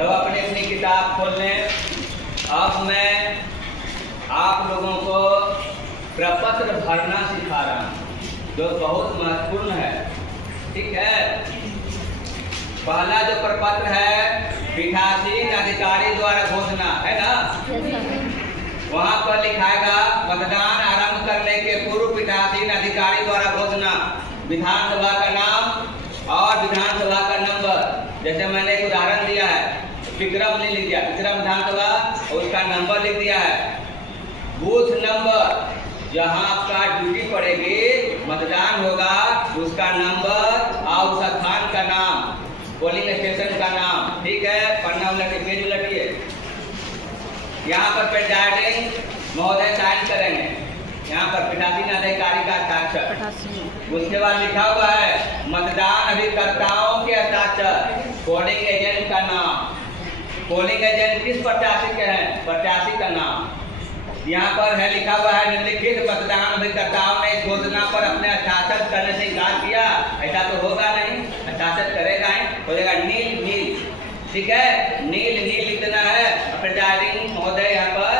तो अपनी अपनी किताब खोल लें। अब मैं आप लोगों को प्रपत्र भरना सिखा रहा हूँ जो बहुत महत्वपूर्ण है। ठीक है, पहला जो प्रपत्र है पीठासीन अधिकारी द्वारा घोषणा है ना। वहाँ पर लिखाएगा मतदान आरंभ करने के पूर्व पीठासीन अधिकारी द्वारा घोषणा, विधानसभा का नाम और विधानसभा का नंबर। जैसे मैंने एक उदाहरण दिया है, विक्रम ने लिख दिया, विक्रम विधानसभा और उसका नंबर लिख दिया है। बूथ नंबर, जहाँ आपका ड्यूटी पड़ेगी, मतदान होगा, उसका नंबर और उस स्थान का नाम, पोलिंग स्टेशन का नाम। ठीक है, पन्ना उलटिए, पेज उलटिए। यहाँ पर प्रेजाइडिंग महोदय साइन करेंगे, यहाँ पर पीठासीन अधिकारी का हस्ताक्षर। उसके बाद लिखा हुआ है मतदान अभिकर्ताओं के हस्ताक्षर, पोलिंग एजेंट का नाम। पोलिंग एजेंट किस प्रत्याशी के हैं? प्रत्याशी का नाम। यहाँ पर है लिखा हुआ है निम्नलिखित मतदान अभिकर्ताओं ने इस घोषणा पर अपने हस्ताक्षर करने से इनकार किया। ऐसा तो होगा नहीं, हस्ताक्षर करेगा ही, हो जाएगा नील नील। ठीक है, नील नील लिखना है, प्रिजाइडिंग महोदय यहाँ पर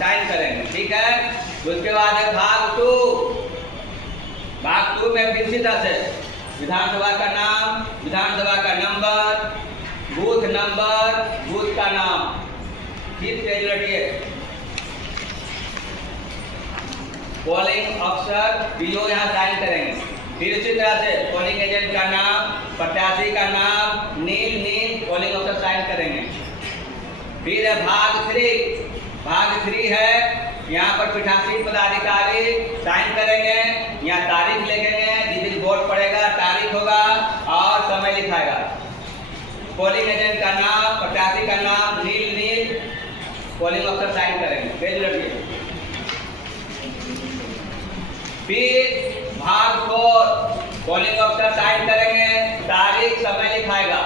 साइन करेंगे। ठीक है, उसके बाद है भाग 2। भाग 2 में फिर सीधा से विधानसभा का नाम, विधानसभा का नंबर, बूथ नंबर, बूथ का नाम। ठीक पेज लटिए। पोलिंग अफसर पीओ यहाँ साइन करेंगे। फिर इसी तरह से पोलिंग एजेंट का नाम, प्रत्याशी का नाम, नील नील, पोलिंग अफसर साइन करेंगे। फिर है भाग 3। भाग 3 है, यहाँ पर पीठासीन पदाधिकारी साइन करेंगे, यहाँ तारीख लिखेंगे, जिस दिन वोट पड़ेगा तारीख होगा और समय लिखाएगा। पोलिंग एजेंट का नाम, प्रत्याशी का नाम, नील नील, पोलिंग अफसर साइन करेंगे। पेज लटिए। फिर भाग 4, पोलिंग अफसर साइन करेंगे, तारीख समय लिखाएगा।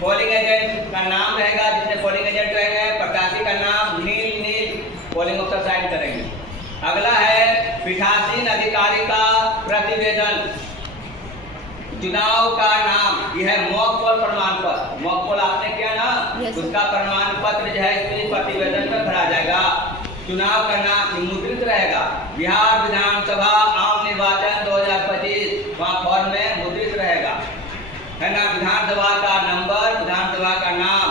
पोलिंग एजेंट का नाम रहेगा, जिससे पोलिंग एजेंट रहेंगे, प्रत्याशी का नाम, नील नील, पोलिंग अफसर साइन करेंगे। अगला है पीठासीन अधिकारी का प्रतिवेदन, चुनाव का नाम। यह है मॉक पोल प्रमाण पत्र। मॉक पोल आपने किया ना, उसका प्रमाण पत्र जो है इस प्रतिवेदन में भरा जाएगा। चुनाव का नाम मुद्रित रहेगा, बिहार विधानसभा आम निर्वाचन 2025, वहाँ फॉर्म में मुद्रित रहेगा, है ना। विधानसभा का नंबर, विधानसभा का नाम,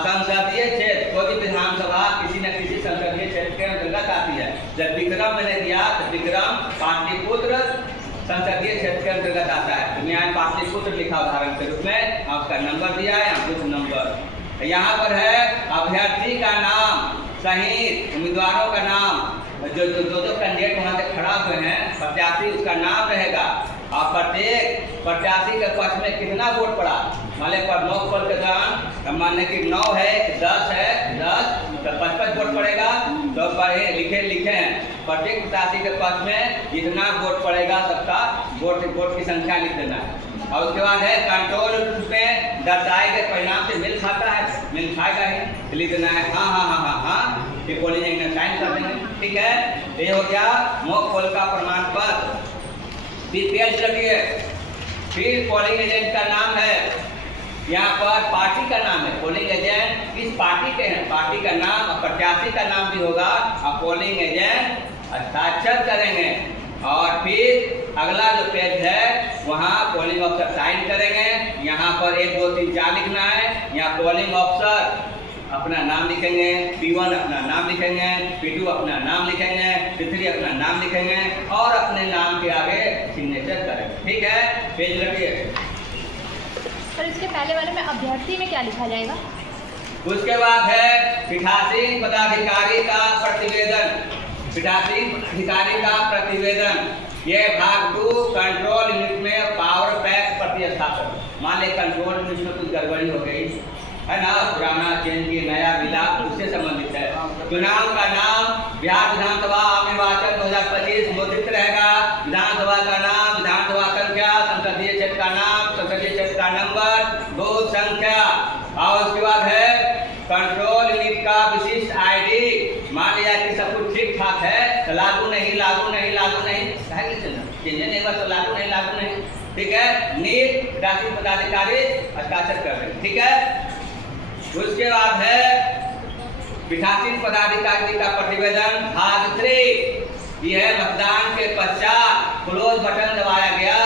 संसदीय क्षेत्र, कोई भी विधानसभा किसी न किसी संसदीय क्षेत्र के अंतर्गत आती है। जब विक्रम मैंने दिया तो विक्रम पाटलिपुत्र संसदीय क्षेत्र के अंतर्गत आता है, तो यहाँ पाटलिपुत्र लिखा उदाहरण के रूप में, उसका नंबर दिया है, यहाँ बूथ नंबर। यहाँ पर है अभ्यर्थी का नाम सहित उम्मीदवारों का नाम, जो कैंडिडेट वहाँ से खड़ा हुए हैं, प्रत्याशी उसका नाम रहेगा और प्रत्येक प्रत्याशी के पक्ष में कितना वोट पड़ा। मान लें पर मॉक पोल के दौरान मान लें कि 9 है, 10 है, 10 तो 55 वोट पड़ेगा। तो पर लिखे हैं प्रत्येक प्रत्याशी के पक्ष में जितना वोट पड़ेगा सबका वोट की संख्या लिख देना है। और उसके बाद है कंट्रोल में दर्शाए गए परिणाम से मेल खाता है, मेल खाएगा ही, लिख देना है हाँ हाँ हाँ हाँ हाँ, फिर पोलिंग एजेंट साइन कर देंगे। ठीक है, ये हो गया मॉक पोल का प्रमाण पत्र। पेज रखिए। फिर पोलिंग एजेंट का नाम है, यहाँ पर पार्टी का नाम है। पोलिंग एजेंट किस पार्टी के हैं, पार्टी का नाम और प्रत्याशी का नाम भी होगा और पोलिंग एजेंट हस्ताक्षर करेंगे। और फिर अगला जो पेज है वहाँ पोलिंग अफसर साइन करेंगे। यहाँ पर 1 2 3 4 लिखना है। यहाँ पोलिंग अफसर अपना नाम लिखेंगे, P1 अपना नाम लिखेंगे, P2 अपना नाम लिखेंगे, P3 अपना नाम लिखेंगे और अपने नाम के आगे सिग्नेचर करेंगे। ठीक है, पेज रखिए। सर इसके पहले वाले में अभ्यर्थी में क्या लिखा जाएगा? उसके बाद है पीठासीन पदाधिकारी का प्रतिवेदन। पीठासीन अधिकारी का प्रतिवेदन, ये भाग 2 कंट्रोल यूनिट में पावर पैक प्रतिस्थापन। मान ले कंट्रोल यूनिट में कुछ गड़बड़ी हो गई है ना, पुराना चेंज की नया मिला, उससे संबंधित है। चुनाव का नाम, बिहार विधानसभा आम निर्वाचन 2025 मुद्रित रहेगा। विधानसभा का नाम, विधानसभा संख्या, संसदीय क्षेत्र का नाम, संसदीय क्षेत्र का नंबर, बूथ संख्या। और उसके बाद है कंट्रोल यूनिट का विशिष्ट आईडी। मान लिया कि सब कुछ ठीक ठाक है तो लागू नहीं, लागू नहीं, लागू नहीं, चेंज नहीं हुआ तो लागू नहीं, लागू नहीं। ठीक है, नीट राशि पदाधिकारी हस्ताक्षर कर रहे हैं। ठीक है, उसके बाद है पीठासीन पदाधिकारी का प्रतिवेदन भाग 3। यह है मतदान के पश्चात क्लोज बटन दबाया गया।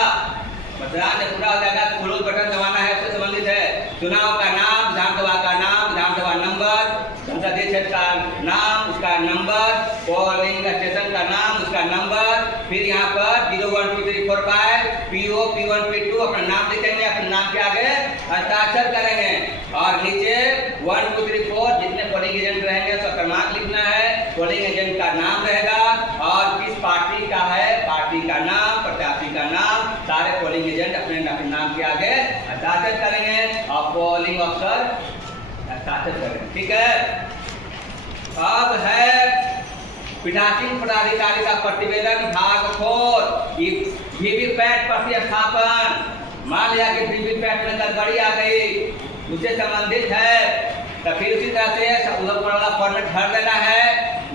मतदान जब पूरा हो जाएगा तो क्लोज बटन दबाना है, उससे संबंधित है चुनाव का नाम, विधानसभा का नाम, विधानसभा नंबर, संसदीय क्षेत्र का नाम, उसका नंबर, पोलिंग स्टेशन का नाम, उसका नंबर, फिर यहाँ पर 0 1 2 3 4 5 PO P1 P2 अपना नाम लिखेंगे, अपने नाम के आगे हस्ताक्षर करेंगे और नीचे 1 2 3 4 जितने पोलिंग एजेंट रहेंगे उसका क्रमांक लिखना है, पोलिंग एजेंट का नाम रहेगा और किस पार्टी का है, पार्टी का नाम, प्रत्याशी का नाम, सारे पोलिंग एजेंट अपने नाम के आगे हस्ताक्षर करेंगे और पोलिंग अफसर हस्ताक्षर करेंगे। ठीक है। अब है पीठासीन पदाधिकारी का प्रतिवेदन भाग 4। वीवीपैट प्रतिस्थापन। मान लिया कि वीवीपैट में गड़बड़ी आ गई, उससे संबंधित है तो फिर उसी तरह से वाला फॉर्मेट भर देना है।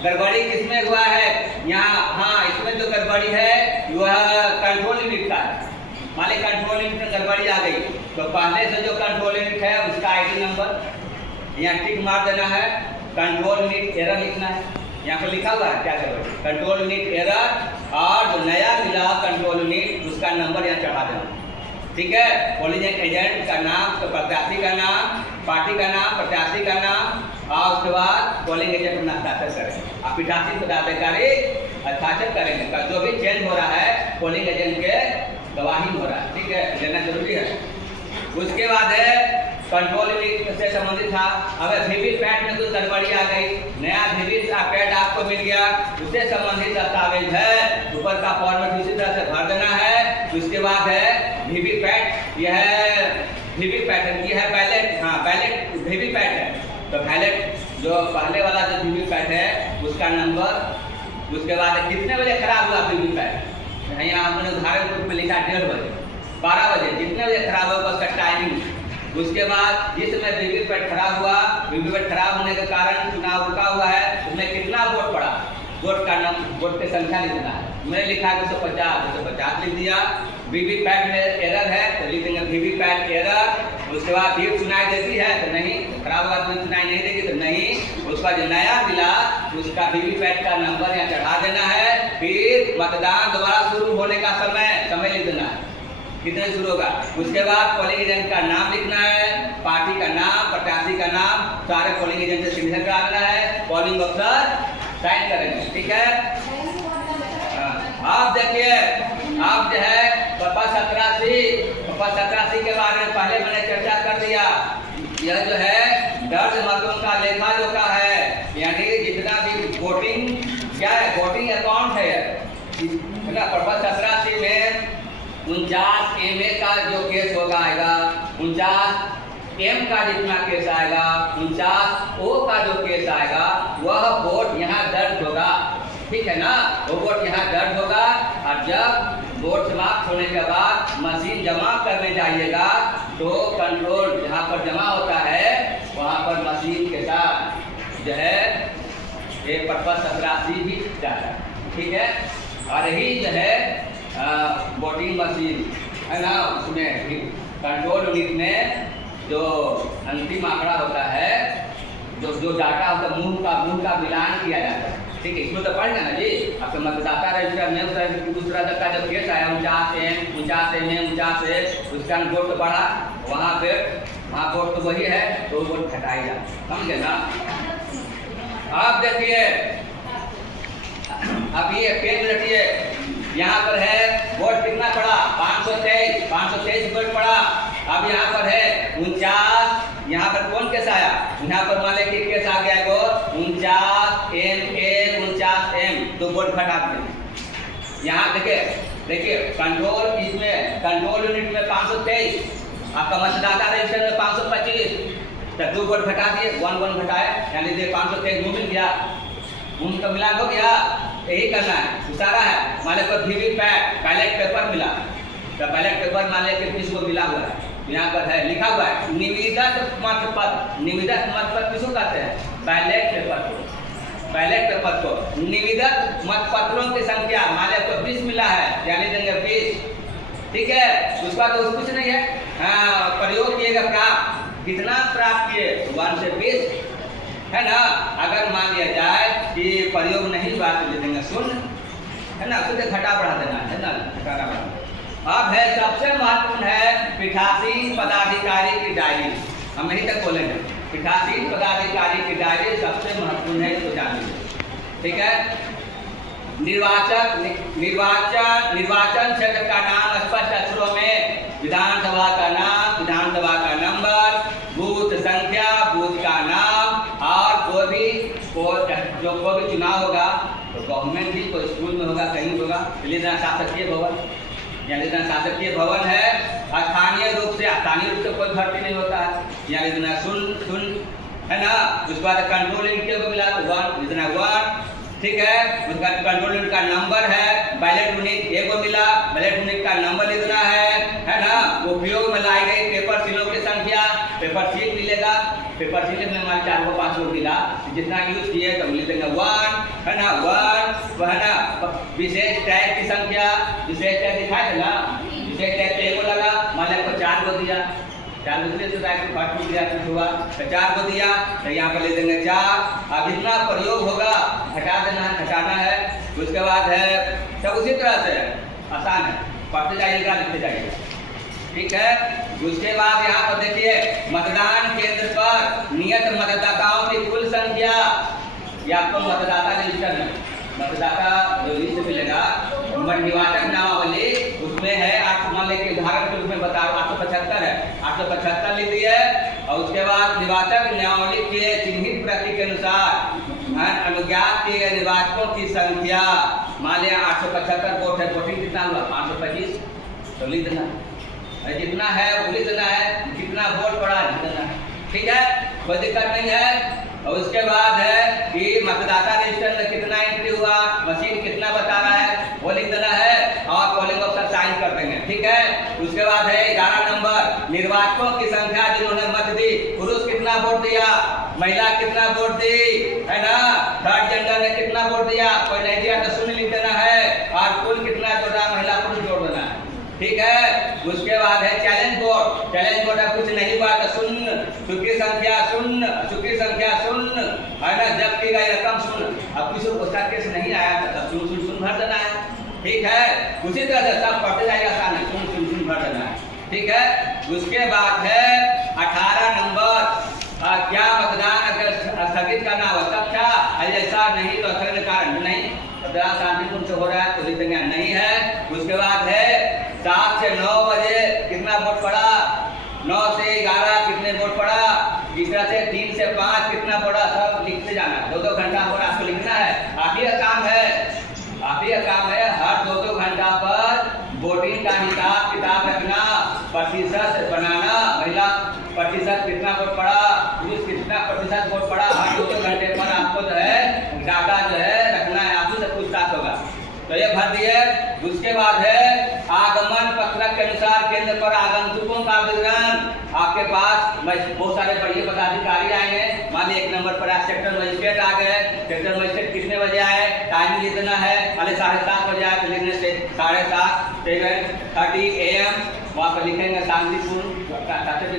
गड़बड़ी किसमें हुआ है यहाँ, हाँ इसमें जो गड़बड़ी है वह कंट्रोल यूनिट का है। मान लीजिए कंट्रोल यूनिट में गड़बड़ी आ गई तो पहले से जो कंट्रोल यूनिट है उसका ID नंबर यहाँ टिक मार देना है, कंट्रोल यूनिट एरर लिखना है, यहाँ पर लिखा हुआ है क्या गड़बड़ी, कंट्रोल यूनिट एरर और जो नया मिला कंट्रोल यूनिट उसका नंबर यहाँ चढ़ा देना। ठीक है। पोलिंग एजेंट का नाम, तो प्रत्याशी का नाम, पार्टी का नाम, प्रत्याशी का नाम और उसके बाद पोलिंग एजेंट अपना हस्ताक्षर करेंगे और पीठासीन पदाधिकारी हस्ताक्षर करेंगे। का जो भी चेंज हो रहा है पोलिंग एजेंट के गवाही हो रहा है। ठीक है, लेना जरूरी है। उसके बाद है कंट्रोल यूनिट से संबंधित था। अब वीवीपैट में कुछ गड़बड़ी आ गई, नया वीवीपैट आपको मिल गया, उससे संबंधित दस्तावेज है, ऊपर का फॉर्मेट उसी तरह से भर देना है। उसके बाद है वीवीपैट, यह है वीवीपैट की है बैलेट, हाँ बैलेट वीवीपैट है तो बैलेट जो पहले वाला जो वीवीपैट है उसका नंबर, उसके बाद कितने बजे खराब हुआ वीवीपैट, यहाँ हमने उदाहरण रूप में लिखा 1:30 बजे, 12 बजे, जितने बजे खराब होगा उसका टाइमिंग। उसके बाद जिस समय वीवीपैट खराब हुआ, वीवीपैट खराब होने के कारण चुनाव रुका हुआ है, उसमें कितना वोट पड़ा, वोट का वोट की संख्या लिखना है। मैंने लिखा 250 लिख दिया। वीवीपैट में एरर है तो लिख देंगे वीवीपैट एरर। उसके बाद भीड़ सुनाई देती है तो नहीं, खराब हुआ तो सुनाई नहीं देगी तो नहीं। उसका जो नया मिला उसका वीवीपैट का नंबर यहाँ चढ़ा देना है। फिर मतदान दोबारा शुरू होने का समय लिख देना है, कितने शुरू होगा। उसके बाद पोलिंग एजेंट का नाम लिखना है, पार्टी का नाम, प्रत्याशी का नाम, सारे पोलिंग एजेंट से सिग्नेचर कराना है, पोलिंग अफसर साइन करेंगे। ठीक है। आप देखिए, आप जो है पप्पा 87 के बारे में पहले मैंने चर्चा कर दिया। यह जो है दर्ज मतों का लेखा जोखा है, यानी जितना भी वोटिंग क्या है, वोटिंग अकाउंट है ना। पप्पा 87 में 49 MA का जो केस होगा आएगा, 49 M का जितना केस आएगा, 49 O का जो केस आएगा वह वोट यहाँ दर्ज होगा। ठीक है ना, वो वोट यहाँ दर्ज होगा और जब वोट समाप्त होने के बाद मशीन जमा करने जाइएगा तो कंट्रोल जहाँ पर जमा होता है वहाँ पर मशीन के साथ जो है ये पर्पस 87 भी जाता है। ठीक है। और यही जो है वोटिंग मशीन है ना, उसमें कंट्रोल यूनिट में जो अंतिम आंकड़ा होता है, जो डाटा होता है मुंह का मिलान किया जाता है। ठीक है, इसमें तो पढ़ ना जी, आपका मतदाता रजिस्टर में दूसरा का जब केस आया 49 M उसका वोट बढ़ा, वहाँ वोट तो वही है तो वोट घटाई जा, समझे ना। आप देखिए अब ये पेज रखिए, यहाँ पर है वोट कितना पड़ा, 523 वोट पड़ा। अब यहाँ पर है 49, यहाँ पर कौन केस आया, यहाँ पर मान लें कि केस आ गया है 49 M तो वोट घटा दिए। यहाँ देखिए कंट्रोल यूनिट में 523, आपका मतदाता रजिस्टर में 525 तो 2 वोट घटा दिए, 1 घटाए, यानी 523 मुँह मिल गया, मुँह का मिलान हो गया। यही करना है, सारा है। मान लो वीवीपैट बैलेट पेपर मिला तो बैलेट पेपर मान लें कि किसको मिला हुआ है, यहाँ पर है लिखा हुआ है निविदक मतपत्र किसको कहते हैं, बैलेट पेपर को निविदक मतपत्रों की संख्या मान लें तो 20 मिला है, यानी देंगे 20। ठीक है, उसका तो कुछ नहीं है, हाँ प्रयोग किएगा प्राप्त कितना प्राप्त किए 1 से 20 है ना। अगर मान लिया जाए कि प्रयोग नहीं हुआ तो दे देंगे 0 है ना, तो घटा बढ़ा देना है ना, घटाना बढ़ा। अब है सबसे महत्वपूर्ण है पीठासीन पदाधिकारी की डायरी। हम यहीं तक बोलेंगे, पीठासीन पदाधिकारी की डायरी सबसे महत्वपूर्ण है, तो जानिए। ठीक है, निर्वाचन क्षेत्र का नाम स्पष्ट अक्षरों में, विधानसभा का नाम, विधानसभा का नंबर, बूथ संख्या, बूथ का नाम, और कोई भी चुनाव होगा तो गवर्नमेंट भी कोई स्कूल में होगा, कहीं होगा, लेकिन शासकीय भवन, यानी शासकीय भवन है। स्थानीय रूप से कोई भर्ती नहीं होता है, यानी सुन है ना। उसके बाद कंट्रोल यूनिट को मिला तो 1, ठीक है। उसका कंट्रोल यूनिट का नंबर है, बैलेट यूनिट एक को मिला, बैलेट यूनिट का नंबर लिखना है ना। उपयोग में लाई गई पेपर सीलों की संख्या, पेपर सील मिलेगा, पेपर सील में मान 4 को 5 को मिला, जितना यूज किए तो लिख देंगे 1 है ना, 1 है ना। विशेष टैग की संख्या, विशेष टैग दिखाए थे ना, विशेष टैग पे 1 को लगा, मान लिया 4 को दिया, 4 दूसरे से फट टूट गया, कुछ हुआ तो 4 को दिया, तो यहाँ पर ले देंगे 4। अब जितना प्रयोग होगा घटा देना है, घटाना है। उसके बाद है सब उसी तरह से आसान है, पढ़ते जाइएगा, लिखते जाइएगा, ठीक है। उसके बाद यहाँ पर देखिए मतदान केंद्र पर नियत मतदाताओं की कुल संख्या, ये आपको मतदाता रजिस्टर में मतदाता जो लिस्ट मिलेगा, निर्वाचक नामावली उसमें है। आप मान लें कि उदाहरण के रूप में बता रहा हूँ 875 है, 875 लिख दिए। और उसके बाद निर्वाचक नामावली के चिन्हित प्रति के अनुसार अनुज्ञात किए गए निर्वाचकों की संख्या, मान लिया 875 वोट है, वोटिंग कितना हुआ 525, तो लिख देना, जितना है वो लिख देना है, कितना वोट पड़ा लिख देना है, ठीक है, कोई दिक्कत नहीं है। और उसके बाद है कि मतदाता रजिस्टर में कितना एंट्री हुआ, मशीन कितना बता रहा है वो लिख देना है, और पोलिंग ऑफिसर साइन कर देंगे, ठीक है। उसके बाद है 11 नंबर निर्वाचकों की संख्या जिन्होंने मत दी, पुरुष कितना वोट दिया, महिला कितना वोट दी, है ना। थर्ड जेंडर ने कितना वोट दिया, कोई नहीं दिया तो 0 लिख देना है, और कुल कितना जोड़ा महिला पुरुष जोड़ देना है, ठीक है। उसके बाद है चैलेंज वोट, चैलेंज वोट कुछ नहीं हुआ तो 0, चुकी संख्या 0, चुकी संख्या 0 है ना, जब की गई रकम 0। अब किसी को उसका केस नहीं आया तो तब 0 भर देना है, ठीक है। उसी तरह से सब पढ़ते जाएगा, आसान है, 0 भर देना है, ठीक है। उसके बाद है 18 नंबर, क्या मतदान अगर स्थगित करना हो तब क्या, ऐसा नहीं तो स्थगित कारण नहीं, मतदान शांतिपूर्ण से हो रहा है तो लिख देंगे नहीं है। उसके बाद है 7 से 9 बजे कितना वोट पड़ा, 9 से 11 कितने वोट पड़ा, इस तरह से 3 से 5 कितना पड़ा, सब लिखते जाना। 2-2 घंटा पर आपको लिखना है, आप ही का काम है, आप ही का काम है हर 2-2 घंटा पर वोटिंग का हिसाब किताब रखना, प्रतिशत बनाना, महिला प्रतिशत कितना वोट पड़ा, पुरुष कितना प्रतिशत वोट पड़ा, हर 2-2 घंटे पर आपको जो है डाटा जो है रखना है, आपसे सब पूछताछ होगा, तो ये भर दिए। उसके बाद है आगमन पत्रक के अनुसार केंद्र पर आगंतुकों का विवरण, आपके पास बहुत सारे बड़े पदाधिकारी आएंगे, मान लीजिए 1 नंबर पर सेक्टर मजिस्ट्रेट आ गए, सेक्टर मजिस्ट्रेट कितने बजे आए, टाइम लिख देना है, पहले 7:30 बजे आए तो लिखने से 7:30 7:30 AM वहाँ पर लिखेंगे शांतिपूर्ण,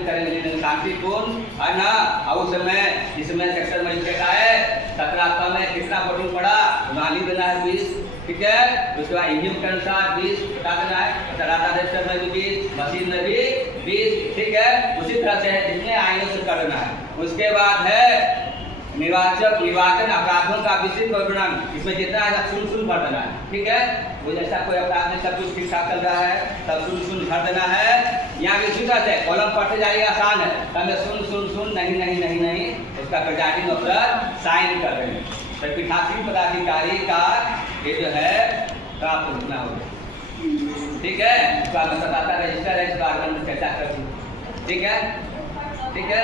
करेंगे शांतिपूर्ण है ना। और उस समय जिसमें सेक्टर मजिस्ट्रेट आए 17 में कितना वोटिंग पड़ा वहाँ लिख देना है 20, ठीक है। उसके बाद ईवीएम के अनुसार 20 बता देना है, मतदाता रजिस्टर में भी 20, मशीन में भी 20, ठीक है। उसी तरह से जितने आएंगे उसे कर देना है। उसके बाद है निर्वाचन अपराधों का विस्तृत विवरण, इसमें जितना है सब 0 भर देना है, ठीक है। वो जैसा कोई अपराध में सब कुछ ठीक ठाक चल रहा है तब 0 भर देना है। यहाँ भी उसी तरह से कॉलम पढ़ते जाइए, आसान है, पहले 0 नहीं, उसका प्रिजाइडिंग ऑफिसर साइन कर रहे हैं, तो पीठासीन पदाधिकारी का ये जो है प्राप्त होना होगा, ठीक है। इसका मतदाता रजिस्टर है, इस बारे में चर्चा करती, ठीक है, ठीक है।